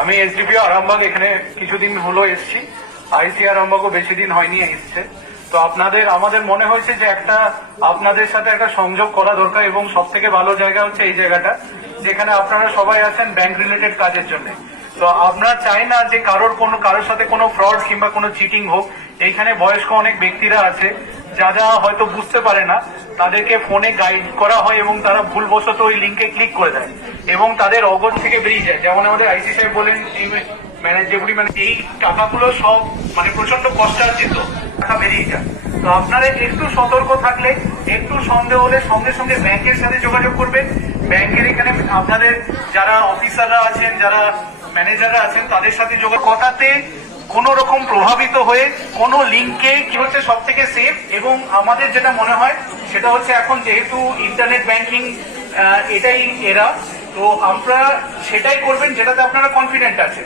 আমি এসডিপিও আরামবাগ, এখানে কিছুদিন হলো এসছি। আইসি আরামবাগও বেশি দিন হয়নি এসছে। তো আপনাদের, আমাদের মনে হয়েছে যে একটা আপনাদের সাথে একটা সংযোগ করা দরকার এবং সব থেকে ভালো জায়গা হচ্ছে এই জায়গাটা, যেখানে আপনারা সবাই আছেন ব্যাংক রিলেটেড কাজের জন্য। তো আমরা চাই না যে কারোর কোনো, কারোর সাথে কোনো ফ্রড কিংবা কোনো চিটিং হোক। এইখানে বয়স্ক অনেক ব্যক্তিরা আছে। যারা হয়তো বুঝতে পারে না, তাদেরকে ফোনে গাইড করা হয় এবং তারা ভুলবশত ওই লিঙ্কে ক্লিক করে দেয় এবং তাদের অগর থেকে বেরিয়ে যায়। যেমন আমাদের আইসি সাহেব বলেন ম্যানেজ যেগুলি মানে এই টাকাগুলো সব মানে প্রচণ্ড কষ্টার্জিত, টাকা বেরিয়ে যায়। তো আপনারা একটু সতর্ক থাকলে, একটু সন্দেহ হলে সঙ্গে সঙ্গে ব্যাংকের সাথে যোগাযোগ করবেন। ব্যাংকের এখানে আপনাদের যারা অফিসাররা আছেন, যারা ম্যানেজাররা আছেন, তাদের সাথে যোগাযোগ কথাতে কোন রকম প্রভাবিত হয়ে কোন লিঙ্কে কি হচ্ছে সব থেকে সেফ এবং আমাদের যেটা মনে হয়, সেটা হচ্ছে এখন যেহেতু ইন্টারনেট ব্যাংকিং এটাই এরা তো আমরা সেটাই করবেন যেটাতে আপনারা কনফিডেন্ট আছে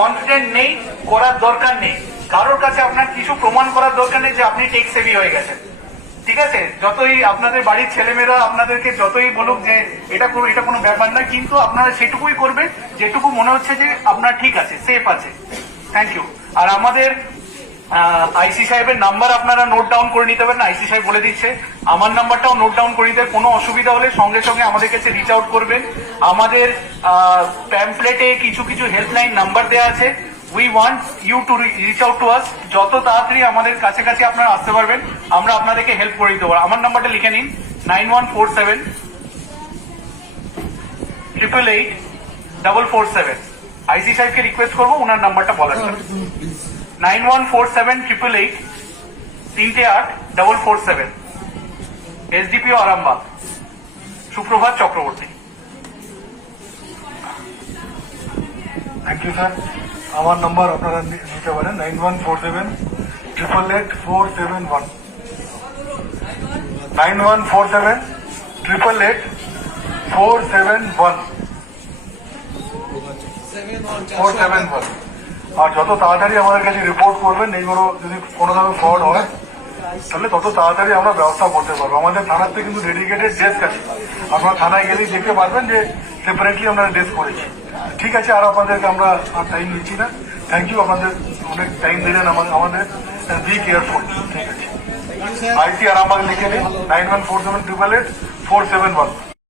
কনফিডেন্ট নেই, করার দরকার নেই। কারোর কাছে আপনার কিছু প্রমাণ করার দরকার নেই যে আপনি টেক সেভি হয়ে গেছেন। ঠিক আছে? যতই আপনাদের বাড়ির ছেলেমেয়েরা আপনাদেরকে যতই বলুক যে এটা কোনো এটা কোনো ব্যাপার না কিন্তু আপনারা সেটুকুই করবেন, যেটুকু মনে হচ্ছে যে আপনার ঠিক আছে সেফ আছে। থ্যাংক ইউ আর আমাদের আইসি সাহেবের নাম্বার আপনারা নোট ডাউন করে নিতে পারেন। আইসি সাহেব বলে দিচ্ছে, আমার নাম্বারটাও নোট ডাউন করে নিতে কোনো অসুবিধা হলে সঙ্গে সঙ্গে আমাদের কাছে রিচ আউট করবেন। আমাদের প্যাম্পলেটে কিছু কিছু হেল্পলাইন নাম্বার দেওয়া আছে। We want you to reach out to us যত তাড়াতাড়ি আমাদের কাছে কাছে আপনারা আসতে পারবেন, আমরা আপনাদেরকে হেল্প করে দিতে পারব। আমার নাম্বারটা লিখে নিন। Nine one four seven triple eight double four seven IC সাহেবকে রিকোয়েস্ট করব ওনার নাম্বারটা বলার জন্য। Nine one four seven triple eight তিনটে আট double four seven SDPO Arambagh. Suprabhat Chakraborty. Thank you sir আমার নাম্বার আপনারা নিতে পারেন nine one four seven triple eight four seven one nine one four seven triple eight four seven one four seven one আর যত তাড়াতাড়ি আমাদের কাছে report করবেন এইগুলো যদি কোনো কোনোভাবে ফ্রড হয় তাহলে তত তাড়াতাড়ি আমরা ব্যবস্থা করতে পারব। আমাদের থানাতে কিন্তু ডেডিকেটেড ডেস্ক আছে। আপনারা থানায় গেলেই দেখতে পারবেন যে সেপারেটলি আমরা ডেস্ক করেছি। ঠিক আছে আর আপনাদেরকে আমরা আর টাইম নিচ্ছি না। থ্যাংক ইউ আপনাদের অনেক টাইম দিলেন আমাদের বি কেয়ারফুল ঠিক আছে। আইসি আর আমাকে লিখে নিন nine one four seven triple eight four seven one